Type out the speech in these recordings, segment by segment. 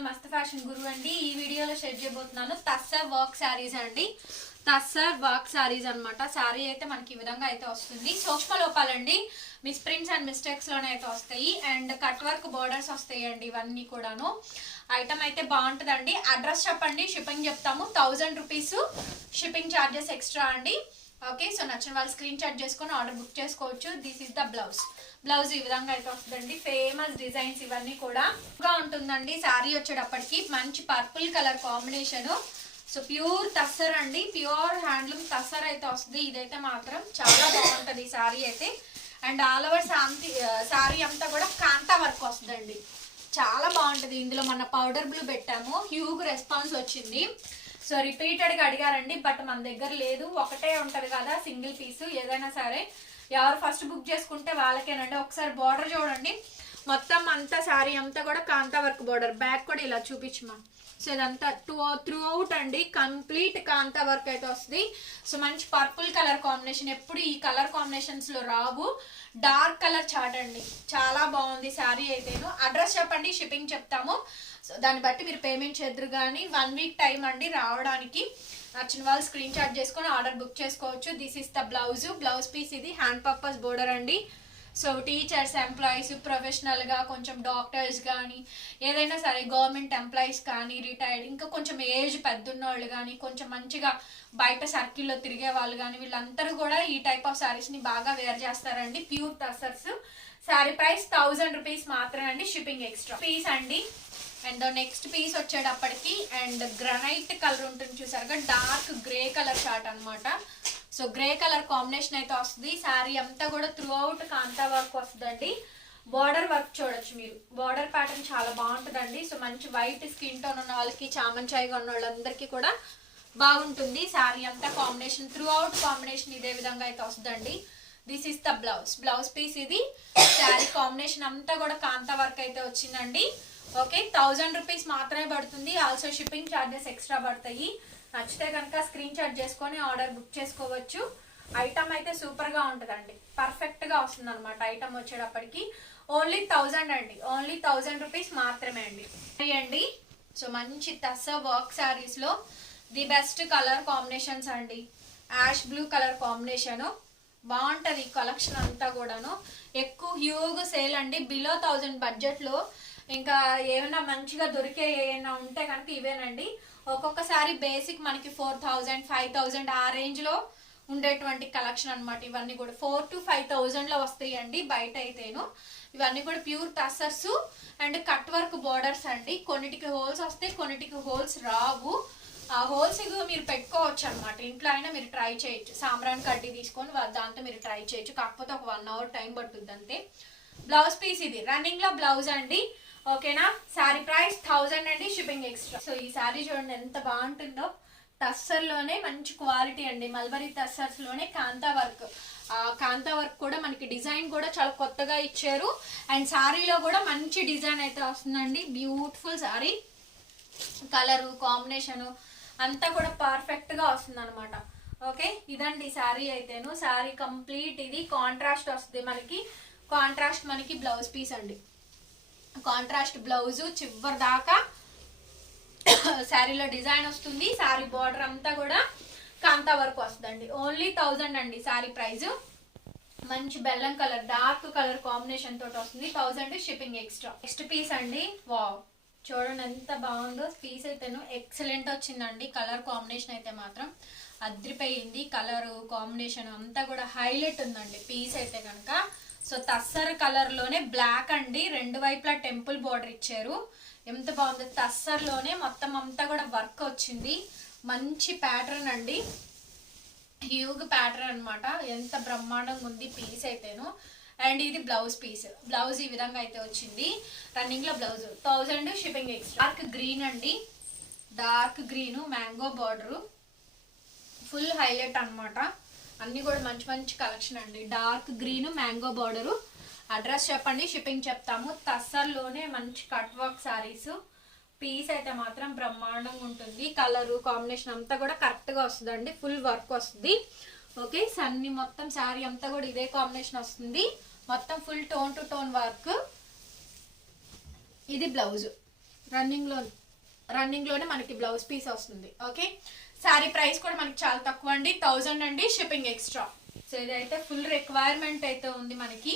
Channel మస్త్ fashion గురు అండి. ఈ వీడియోలో షేర్ చేయబోతున్నాను తస్సర్ వర్క్ శారీస్ అండి. తస్సర్ వర్క్ శారీస్ అన్నమాట. శారీ అయితే మనకి ఈ విధంగా అయితే వస్తుంది. సూక్ష్మ లోపాలండి, మిస్ ప్రింట్స్ అండ్ మిస్టేక్స్ లోనే అయితే వస్తాయి. అండ్ కట్ వర్క్ బోర్డర్స్ వస్తాయండి. ఇవన్నీ కూడాను ఐటమ్ అయితే బాగుంటుందండి. అడ్రస్ చెప్పండి, షిప్పింగ్ చెప్తాము. 1000 రూపీస్ షిప్పింగ్ ఛార్జెస్ ఎక్స్ట్రా అండి. ఓకే, సో నచ్చిన వాళ్ళు స్క్రీన్ షాట్ చేసుకొని ఆర్డర్ బుక్ చేసుకోవచ్చు. దిస్ ఇస్ ద బ్లౌజ్ ఈ విధంగా అయితే వస్తుందండి. ఫేమస్ డిజైన్స్ ఇవన్నీ కూడా ఉంటుందండి. శారీ వచ్చేటప్పటికి మంచి purple colour combination. So pure tussar అండి, ప్యూర్ హ్యాండ్లూమ్ తస్సర్ అయితే వస్తుంది. ఇదైతే మాత్రం చాలా బాగుంటుంది ఈ శారీ అయితే. అండ్ ఆల్ ఓవర్ శారీ అంతా కూడా కాంతా వర్క్ వస్తుందండి. చాలా బాగుంటుంది. ఇందులో మన పౌడర్ బ్లూ పెట్టాము, హ్యూగ్ రెస్పాన్స్ వచ్చింది. సో రిపీటెడ్గా అడిగారండి, బట్ మన దగ్గర లేదు, ఒకటే ఉంటుంది కదా సింగిల్ పీసు. ఏదైనా సరే ఎవరు ఫస్ట్ బుక్ చేసుకుంటే వాళ్ళకేనండి. ఒకసారి బార్డర్ చూడండి, మొత్తం అంతా శారీ అంతా కూడా కాంతా వర్క్ బార్డర్. బ్యాక్ కూడా ఇలా చూపించమా. సో ఇదంతా త్రూ అవుట్ అండి, కంప్లీట్ కాంతా వర్క్ అయితే వస్తుంది. సో మంచి పర్పుల్ కలర్ కాంబినేషన్, ఎప్పుడు ఈ కలర్ కాంబినేషన్స్ లో రావు. డార్క్ కలర్ చాట్ అండి, చాలా బాగుంది శారీ అయితేను. అడ్రస్ చెప్పండి, షిప్పింగ్ చెప్తాము. సో దాన్ని బట్టి మీరు పేమెంట్ చేద్దరు. కానీ 1 వీక్ టైం అండి రావడానికి. నచ్చిన వాళ్ళు స్క్రీన్ షాట్ చేసుకొని ఆర్డర్ బుక్ చేసుకోవచ్చు. This is the blouse piece. ఇది హ్యాండ్ పర్పస్ బోర్డర్ అండి. సో టీచర్స్, ఎంప్లాయీస్, ప్రొఫెషనల్గా కొంచెం డాక్టర్స్ కానీ, ఏదైనా సరే గవర్నమెంట్ ఎంప్లాయీస్ కానీ, రిటైర్డ్, ఇంకా కొంచెం ఏజ్ పెద్దన్న వాళ్ళు కానీ, కొంచెం మంచిగా బయట సర్కిల్లో తిరిగే వాళ్ళు కానీ, వీళ్ళందరూ కూడా ఈ టైప్ ఆఫ్ శారీస్ని బాగా వేర్ చేస్తారండి. Pure tussars. Sari price 1000 rupees మాత్రమే అండి, షిప్పింగ్ ఎక్స్ట్రా. పీస్ అండి. అండ్ నెక్స్ట్ పీస్ వచ్చేటప్పటికి అండ్ గ్రనైట్ కలర్ ఉంటుంది చూసారుగా, డార్క్ గ్రే కలర్ షార్ట్ అనమాట. సో గ్రే కలర్ కాంబినేషన్ అయితే వస్తుంది. శారీ అంతా కూడా త్రూ అవుట్ కాంతా వర్క్ వస్తుందండి. బార్డర్ వర్క్ చూడొచ్చు మీరు, బార్డర్ ప్యాటర్న్ చాలా బాగుంటుందండి. సో మంచి వైట్ స్కిన్ టోన్ ఉన్న వాళ్ళకి, చామంచాయిగా ఉన్న వాళ్ళందరికీ కూడా బాగుంటుంది. శారీ అంతా కాంబినేషన్, త్రూ అవుట్ కాంబినేషన్ ఇదే విధంగా అయితే వస్తుందండి. This is the blouse piece. ఇది శారీ కాంబినేషన్ అంతా కూడా కాంతా వర్క్ అయితే వచ్చిందండి. ఓకే, 1000 రూపీస్ మాత్రమే పడుతుంది. ఆల్సో షిప్పింగ్ ఛార్జెస్ ఎక్స్ట్రా పడతాయి. నచ్చితే కనుక స్క్రీన్ షాట్ చేసుకొని ఆర్డర్ బుక్ చేసుకోవచ్చు. ఐటమ్ అయితే సూపర్గా ఉంటుందండి, పర్ఫెక్ట్గా వస్తుంది అనమాట. ఐటమ్ వచ్చేటప్పటికి ఓన్లీ 1000 అండి, ఓన్లీ 1000 రూపీస్ మాత్రమే అండి. సో మంచి తస్సర్ వర్క్ శారీస్లో ది బెస్ట్ కలర్ కాంబినేషన్స్ అండి. యాష్ బ్లూ కలర్ కాంబినేషను బాగుంటుంది. ఈ కలెక్షన్ అంతా కూడాను ఎక్కువ హ్యూగ్ సేల్ అండి. బిలో 1000 బడ్జెట్లో ఇంకా ఏమైనా మంచిగా దొరికే ఏమైనా ఉంటే కనుక ఇవేనండి. ఒక్కొక్కసారి బేసిక్ మనకి 4000, 5000 ఆ రేంజ్లో ఉండేటువంటి కలెక్షన్ అనమాట. ఇవన్నీ కూడా 4 to 5000లో వస్తాయి అండి బయట అయితేను. ఇవన్నీ కూడా pure tussars and cut work borders అండి. కొన్నిటికి హోల్స్ వస్తాయి, కొన్నిటికి హోల్స్ రావు. ఆ హోల్స్ మీరు పెట్టుకోవచ్చు అనమాట. ఇంట్లో అయినా మీరు ట్రై చేయొచ్చు. సాంబ్రాన్ కడ్డీ తీసుకొని దాంతో మీరు ట్రై చేయొచ్చు. కాకపోతే ఒక 1 hour టైం పట్టుద్ది అంతే. బ్లౌజ్ పీస్ ఇది రన్నింగ్ లో బ్లౌజ్ అండి. ఓకేనా, శారీ ప్రైస్ 1000 అండి, షిప్పింగ్ ఎక్స్ట్రా. సో ఈ శారీ చూడండి ఎంత బాగుంటుందో. టస్సర్ లోనే మంచి క్వాలిటీ అండి, మల్బరీ టస్సర్స్ లోనే కాంతా వర్క్. కాంతా వర్క్ కూడా మనకి డిజైన్ కూడా చాలా కొత్తగా ఇచ్చారు. అండ్ శారీలో కూడా మంచి డిజైన్ అయితే వస్తుందండి. బ్యూటిఫుల్ శారీ, కలరు కాంబినేషను అంతా కూడా పర్ఫెక్ట్ గా వస్తుంది అనమాట. ఓకే, ఇదండి శారీ అయితేను. శారీ కంప్లీట్ ఇది కాంట్రాస్ట్ వస్తుంది మనకి. కాంట్రాస్ట్ మనకి బ్లౌజ్ పీస్ అండి. కాంట్రాస్ట్ బ్లౌజ్ చివరి దాకా శారీలో డిజైన్ వస్తుంది. శారీ బార్డర్ అంతా కూడా కాంతా వర్క్ వస్తుందండి. ఓన్లీ 1000 అండి శారీ ప్రైస్. మంచి బెల్లం కలర్, డార్క్ కలర్ కాంబినేషన్ తోటి వస్తుంది. 1000 షిప్పింగ్ ఎక్స్ట్రా. నెక్స్ట్ పీస్ అండి. వావ్, చూడండి ఎంత బాగుందో పీస్ అయితేను. ఎక్సలెంట్ వచ్చిందండి. కలర్ కాంబినేషన్ అయితే మాత్రం అద్రిపోయింది. కలర్ కాంబినేషన్ అంతా కూడా హైలైట్ ఉందండి పీస్ అయితే కనుక. సో తస్సర్ కలర్ లోనే బ్లాక్ అండి, 2 వైపులా టెంపుల్ బార్డర్ ఇచ్చారు. ఎంత బాగుంది. తస్సర్ లోనే మొత్తం అంతా కూడా వర్క్ వచ్చింది. మంచి ప్యాటర్న్ అండి, హ్యూగ్ ప్యాటర్న్ అనమాట. ఎంత బ్రహ్మాండంగా ఉంది పీస్ అయితేను. అండ్ ఇది బ్లౌజ్ పీస్. బ్లౌజ్ ఈ విధంగా అయితే వచ్చింది. రన్నింగ్ లో blouse 1000 shipping extra. Dark green అండి, dark green mango border full highlight అనమాట. అన్ని కూడా మంచి మంచి కలెక్షన్ అండి. Dark green mango border. Address చెప్పండి, షిప్పింగ్ చెప్తాము. తస్సర్లోనే మంచి కట్ వర్క్ శారీస్. పీస్ అయితే మాత్రం బ్రహ్మాండంగా ఉంటుంది. కలరు కాంబినేషన్ అంతా కూడా కరెక్ట్గా వస్తుందండి. ఫుల్ వర్క్ వస్తుంది. ఓకే, సన్ని మొత్తం శారీ అంతా కూడా ఇదే కాంబినేషన్ వస్తుంది. మొత్తం full tone to tone work. ఇది బ్లౌజ్. రన్నింగ్లోనే మనకి బ్లౌజ్ పీస్ వస్తుంది. ఓకే, శారీ ప్రైస్ కూడా మనకి చాలా తక్కువ అండి, 1000 అండి, షిప్పింగ్ ఎక్స్ట్రా. సో ఇదైతే ఫుల్ రిక్వైర్మెంట్ అయితే ఉంది మనకి.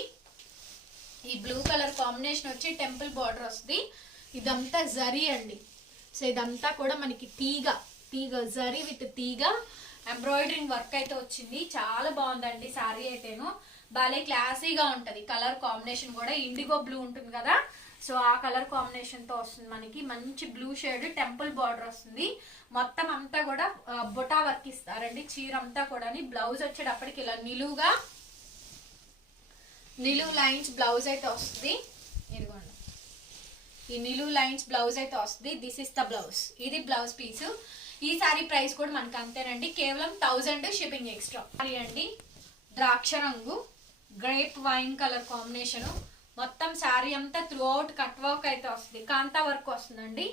ఈ బ్లూ కలర్ కాంబినేషన్ వచ్చి టెంపుల్ బార్డర్ వస్తుంది. ఇదంతా జరీ అండి. సో ఇదంతా కూడా మనకి తీగ జరీ విత్ తీగ ఎంబ్రాయిడరింగ్ వర్క్ అయితే వచ్చింది. చాలా బాగుందండి శారీ అయితేను, బాలే క్లాసీగా ఉంటుంది. కలర్ కాంబినేషన్ కూడా ఇండిగో బ్లూ ఉంటుంది కదా, సో ఆ కలర్ కాంబినేషన్ తో వస్తుంది మనకి. మంచి బ్లూ షేడ్ టెంపుల్ బార్డర్ వస్తుంది. మొత్తం అంతా కూడా బొటా వర్క్ ఇస్తారండి చీర అంతా కూడా. బ్లౌజ్ వచ్చేటప్పటికి ఇలా నిలువు లైన్స్ బ్లౌజ్ అయితే వస్తుంది. ఇదిగోండి, ఈ నిలువు లైన్స్ బ్లౌజ్ అయితే వస్తుంది. This is the blouse. ఇది బ్లౌజ్ పీస్. ఈ సారీ ప్రైస్ కూడా మనకి అంతేనండి, కేవలం 1000, షిప్పింగ్ ఎక్స్ట్రా. అండి ద్రాక్ష రంగు గ్రేప్ వైన్ కలర్ కాంబినేషన్. మొత్తం శారీ అంతా త్రూ అవుట్ కట్ వర్క్ అయితే వస్తుంది. కాంతా వర్క్ వస్తుందండి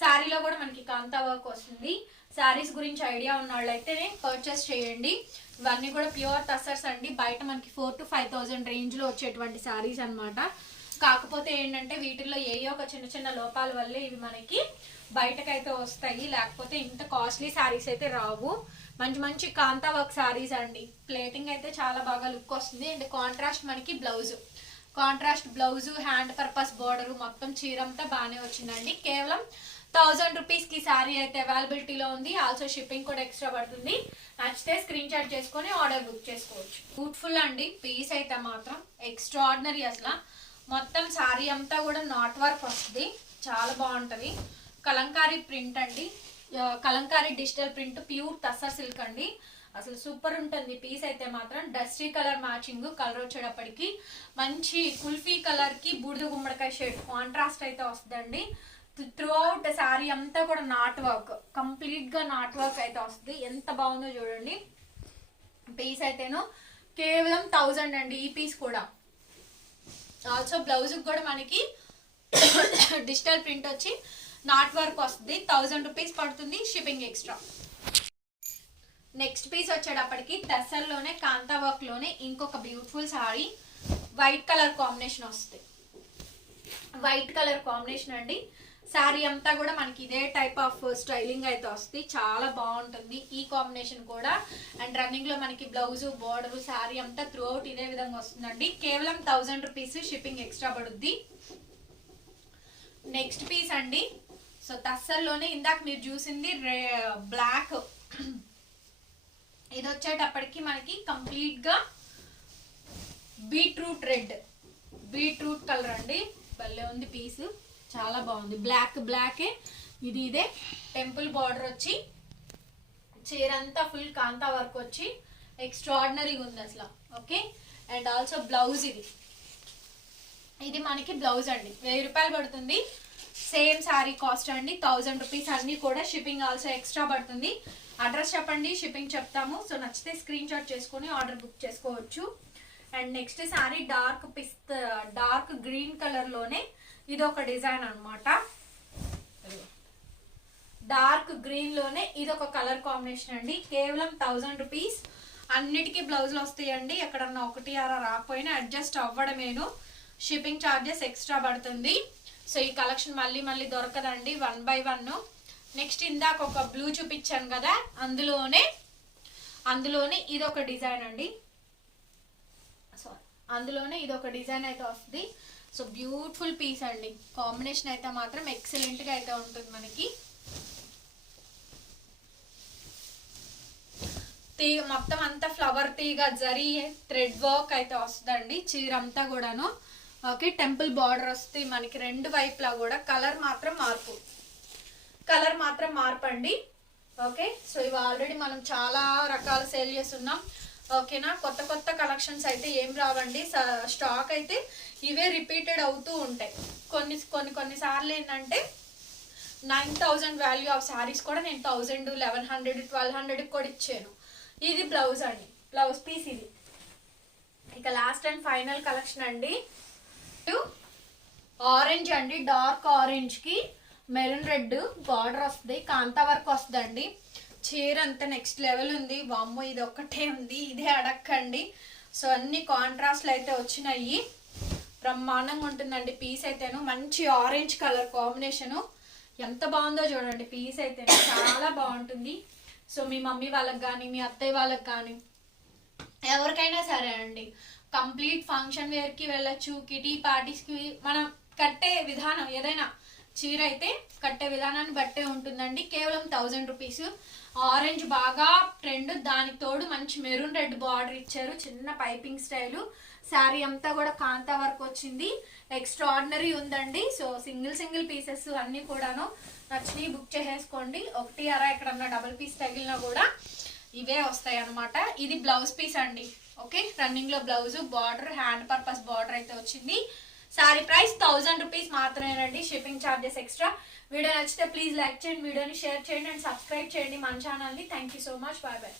శారీలో కూడా మనకి. కాంతా వర్క్ వస్తుంది. శారీస్ గురించి ఐడియా ఉన్న వాళ్ళైతే పర్చేస్ చేయండి. ఇవన్నీ కూడా ప్యూర్ టస్సర్స్ అండి. బయట మనకి 4,000 to 5,000 రేంజ్ లో వచ్చేటువంటి శారీస్ అన్నమాట. కాకపోతే ఏంటంటే వీటిల్లో ఒక చిన్న లోపాల వల్లే ఇవి మనకి బయటకైతే వస్తాయి, లేకపోతే ఇంత కాస్ట్లీ శారీస్ అయితే రావు. మంచి కాంతా వర్క్ శారీస్ అండి. ప్లేటింగ్ అయితే చాలా బాగా లుక్ వస్తుంది. అండ్ కాంట్రాస్ట్ మనకి contrast blouse, hand purpose border, మొత్తం చీరంతా బాగానే వచ్చిందండి. కేవలం 1000 రూపీస్ కి శారీ అయితే అవైలబిలిటీలో ఉంది. ఆల్సో షిప్పింగ్ కూడా ఎక్స్ట్రా పడుతుంది. నచ్చితే స్క్రీన్ షాట్ చేసుకొని ఆర్డర్ బుక్ చేసుకోవచ్చు. బ్యూటిఫుల్ అండి పీస్ అయితే మాత్రం ఎక్స్ట్రాడినరీ. అసలు మొత్తం శారీ అంతా కూడా నాట్ వర్క్ వస్తుంది, చాలా బాగుంటది. కలంకారీ ప్రింట్ అండి, Kalamkari digital print, pure tussar silk అండి. అసలు సూపర్ ఉంటుంది పీస్ అయితే మాత్రం. డస్టీ కలర్ మ్యాచింగ్, కలర్ వచ్చేటప్పటికి మంచి కుల్ఫీ కలర్ కి బూడిద గుమ్మడికాయ షేడ్ కాంట్రాస్ట్ అయితే వస్తుందండి. త్రూ అవుట్ శారీ అంతా కూడా నాట్ వర్క్, కంప్లీట్ గా నాట్ వర్క్ అయితే వస్తుంది. ఎంత బాగుందో చూడండి. పీస్ అయితేను కేవలం 1000 అండి ఈ పీస్ కూడా. ఆల్సో బ్లౌజ్ కూడా మనకి డిజిటల్ ప్రింట్ వచ్చి నాట్ వర్క్ వస్తుంది. 1000 రూపీస్ పడుతుంది, షిప్పింగ్ ఎక్స్ట్రా. నెక్స్ట్ పీస్ వచ్చేటప్పటికి టస్సర్ లోనే కాంతా వర్క్ లోనే ఇంకొక beautiful sorry. White colour combination వస్తుంది. వైట్ కలర్ కాంబినేషన్ అండి. శారీ అంతా కూడా మనకి ఇదే టైప్ ఆఫ్ స్టైలింగ్ అయితే వస్తుంది, చాలా బాగుంటుంది ఈ కాంబినేషన్ కూడా. అండ్ రన్నింగ్ లో మనకి బ్లౌజ్, బోర్డర్, శారీ అంతా త్రూ అవుట్ ఇదే విధంగా వస్తుందండి. కేవలం 1000 రూపీస్, షిప్పింగ్ ఎక్స్ట్రా పడుద్ది. నెక్స్ట్ పీస్ అండి. సో టస్సర్ లోనే ఇందాక మీరు చూసింది బ్లాక్, ఇది వచ్చేటప్పటికి మనకి కంప్లీట్ గా బీట్రూట్ కలర్ అండి. భలే ఉంది పీస్, చాలా బాగుంది. బ్లాకే ఇదే టెంపుల్ బార్డర్ వచ్చి చీర అంతా ఫుల్ కాంతా వర్క్ వచ్చి ఎక్స్ట్రాడినరీగా ఉంది అసలు. ఓకే, అండ్ ఆల్సో బ్లౌజ్ ఇది మనకి బ్లౌజ్ అండి. 1000 రూపాయలు పడుతుంది. సేమ్ శారీ కాస్ట్ అండి 1000 రూపీస్. అన్ని కూడా షిప్పింగ్ ఆల్సో ఎక్స్ట్రా పడుతుంది. అడ్రస్ చెప్పండి, షిప్పింగ్ చెప్తాము. సో నచ్చితే స్క్రీన్ షాట్ చేసుకొని ఆర్డర్ బుక్ చేసుకోవచ్చు. And next sari dark green colour లోనే ఇది ఒక డిజైన్ అనమాట. డార్క్ గ్రీన్ లోనే ఇది ఒక కలర్ కాంబినేషన్ అండి. కేవలం 1000 రూపీస్. అన్నిటికీ బ్లౌజులు వస్తాయండి. ఎక్కడన్నా ఒకటి అలా రాకపోయినా అడ్జస్ట్ అవ్వడమేను. షిప్పింగ్ ఛార్జెస్ ఎక్స్ట్రా పడుతుంది. సో ఈ కలెక్షన్ మళ్ళీ దొరకదండి, 1 by 1. నెక్స్ట్ ఇందాక ఒక బ్లూ చూపించాను కదా, అందులోనే ఇది ఒక డిజైన్ అండి. అందులోనే ఇది ఒక డిజైన్ అయితే వస్తుంది. సో బ్యూటిఫుల్ పీస్ అండి. కాంబినేషన్ అయితే మాత్రం ఎక్సలెంట్ గా అయితే ఉంటుంది మనకి. తీగ మొత్తం అంతా ఫ్లవర్ తీగ జరీ థ్రెడ్ వర్క్ అయితే వస్తుందండి చీర అంతా కూడాను. ఓకే, టెంపుల్ బార్డర్ వస్తుంది మనకి రెండు వైపులా కూడా. కలర్ మాత్రం మార్పు అండి. ఓకే, సో ఇవి ఆల్రెడీ మనం చాలా రకాల సేల్ చేస్తున్నాం. ఓకేనా, కొత్త కలెక్షన్స్ అయితే ఏం రావండి. స్టాక్ అయితే ఇవే రిపీటెడ్ అవుతూ ఉంటాయి. కొన్ని సార్లు ఏంటంటే 9000 వాల్యూ ఆఫ్ శారీస్ కూడా నేను 1000, 1100, 1200 కూడా ఇచ్చాను. ఇది బ్లౌజ్ అండి, బ్లౌజ్ పీస్ ఇది. ఇక లాస్ట్ అండ్ ఫైనల్ కలెక్షన్ అండి. ఆరెంజ్ అండి, డార్క్ ఆరెంజ్ కి మెరూన్ రెడ్ బార్డర్ వస్తుంది, కాంతా వర్క్ వస్తుందండి. చీర అంతా నెక్స్ట్ లెవెల్ ఉంది. వామ్మో, ఇది ఒక్కటే ఉంది, ఇదే అడక్కండి. సో అన్ని కాంట్రాస్ట్లు అయితే వచ్చినాయి. బ్రహ్మాండంగా ఉంటుందండి పీస్ అయితేను. మంచి ఆరెంజ్ కలర్ కాంబినేషను. ఎంత బాగుందో చూడండి, పీస్ అయితే చాలా బాగుంటుంది. సో మీ మమ్మీ వాళ్ళకి కానీ మీ అత్తయ్య వాళ్ళకి కానీ ఎవరికైనా సరే అండి, కంప్లీట్ ఫంక్షన్ వేర్కి వెళ్ళొచ్చు, కిటీ పార్టీస్కి. మనం కట్టే విధానం ఏదైనా చీర అయితే కట్టే విధానాన్ని బట్టే ఉంటుందండి. కేవలం 1000 రూపీస్. ఆరెంజ్ బాగా ట్రెండ్, దానికి తోడు మంచి మెరూన్ రెడ్ బార్డర్ ఇచ్చారు, చిన్న పైపింగ్ స్టైలు. శారీ అంతా కూడా కాంతా వర్క్ వచ్చింది, ఎక్స్ట్రాడినరీ ఉందండి. సో సింగిల్ పీసెస్ అన్నీ కూడాను నచ్చినవి బుక్ చేసేసుకోండి. ఒకటి అరా ఎక్కడన్నా డబుల్ పీస్ తగిలినా కూడా ఇవే వస్తాయి అనమాట. ఇది బ్లౌజ్ పీస్ అండి. ఓకే, రన్నింగ్ లో blouse, border hand purpose border అయితే వచ్చింది. సారీ ప్రైస్ 1000 రూపీస్ మాత్రమేనండి, షిప్పింగ్ ఛార్జెస్ ఎక్స్ట్రా. వీడియో నచ్చితే ప్లీజ్ లైక్ చేయండి, వీడియోని షేర్ చేయండి అండ్ సబ్స్క్రైబ్ చేయండి మన ఛానల్ని. Thank you so much, bye bye.